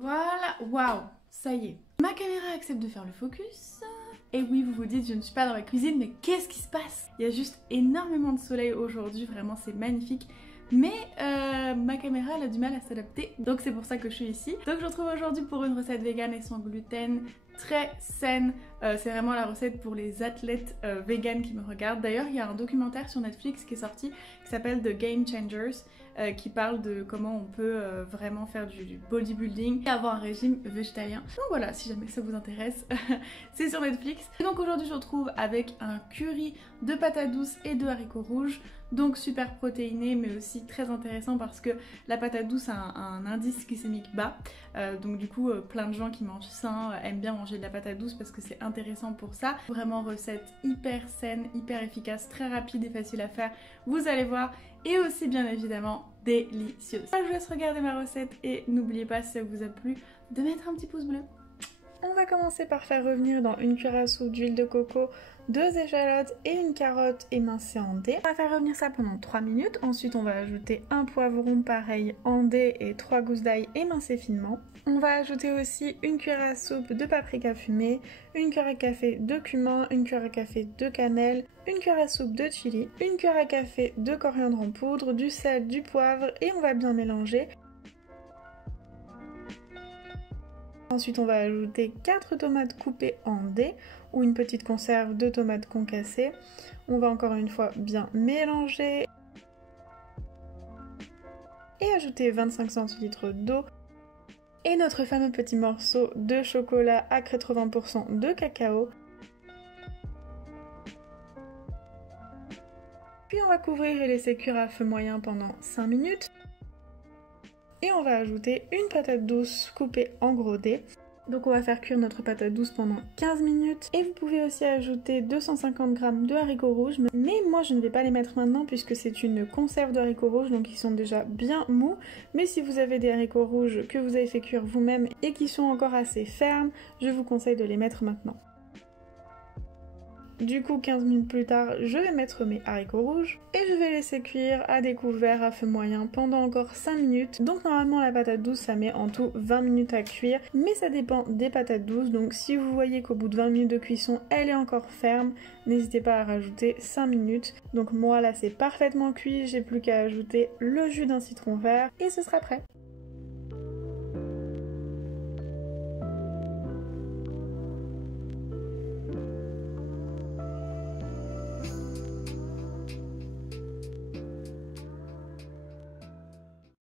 Voilà, waouh, ça y est. Ma caméra accepte de faire le focus. Et oui, vous vous dites, je ne suis pas dans la cuisine, mais qu'est-ce qui se passe? Il y a juste énormément de soleil aujourd'hui, vraiment c'est magnifique. Mais ma caméra elle a du mal à s'adapter, donc c'est pour ça que je suis ici. Donc je vous retrouve aujourd'hui pour une recette vegan et sans gluten, très saine. C'est vraiment la recette pour les athlètes vegan qui me regardent. D'ailleurs il y a un documentaire sur Netflix qui est sorti qui s'appelle The Game Changers, qui parle de comment on peut vraiment faire du bodybuilding et avoir un régime végétalien. Donc voilà, si jamais ça vous intéresse, c'est sur Netflix. Et donc aujourd'hui je vous retrouve avec un curry de patates douces et de haricots rouges. Donc super protéiné mais aussi très intéressant parce que la patate douce a un indice glycémique bas. Donc du coup plein de gens qui mangent sain aiment bien manger de la patate douce parce que c'est intéressant pour ça. Vraiment recette hyper saine, hyper efficace, très rapide et facile à faire. Vous allez voir. Et aussi bien évidemment délicieuse. Je vous laisse regarder ma recette et n'oubliez pas si ça vous a plu de mettre un petit pouce bleu. On va commencer par faire revenir dans une cuillère à soupe d'huile de coco 2 échalotes et une carotte émincée en dés. On va faire revenir ça pendant 3 minutes. Ensuite on va ajouter un poivron pareil en dés et 3 gousses d'ail émincées finement. On va ajouter aussi une cuillère à soupe de paprika fumé, une cuillère à café de cumin, une cuillère à café de cannelle, une cuillère à soupe de chili, une cuillère à café de coriandre en poudre, du sel, du poivre et on va bien mélanger. Ensuite on va ajouter 4 tomates coupées en dés ou une petite conserve de tomates concassées. On va encore une fois bien mélanger et ajouter 25 centilitres d'eau et notre fameux petit morceau de chocolat à 80% de cacao. Puis on va couvrir et laisser cuire à feu moyen pendant 5 minutes. Et on va ajouter une patate douce coupée en gros dés. Donc on va faire cuire notre patate douce pendant 15 minutes. Et vous pouvez aussi ajouter 250 g de haricots rouges. Mais moi je ne vais pas les mettre maintenant puisque c'est une conserve de haricots rouges. Donc ils sont déjà bien mous. Mais si vous avez des haricots rouges que vous avez fait cuire vous-même et qui sont encore assez fermes, je vous conseille de les mettre maintenant. Du coup 15 minutes plus tard, je vais mettre mes haricots rouges et je vais laisser cuire à découvert à feu moyen pendant encore 5 minutes. Donc normalement la patate douce ça met en tout 20 minutes à cuire, mais ça dépend des patates douces. Donc si vous voyez qu'au bout de 20 minutes de cuisson elle est encore ferme, n'hésitez pas à rajouter 5 minutes. Donc moi là c'est parfaitement cuit, j'ai plus qu'à ajouter le jus d'un citron vert et ce sera prêt.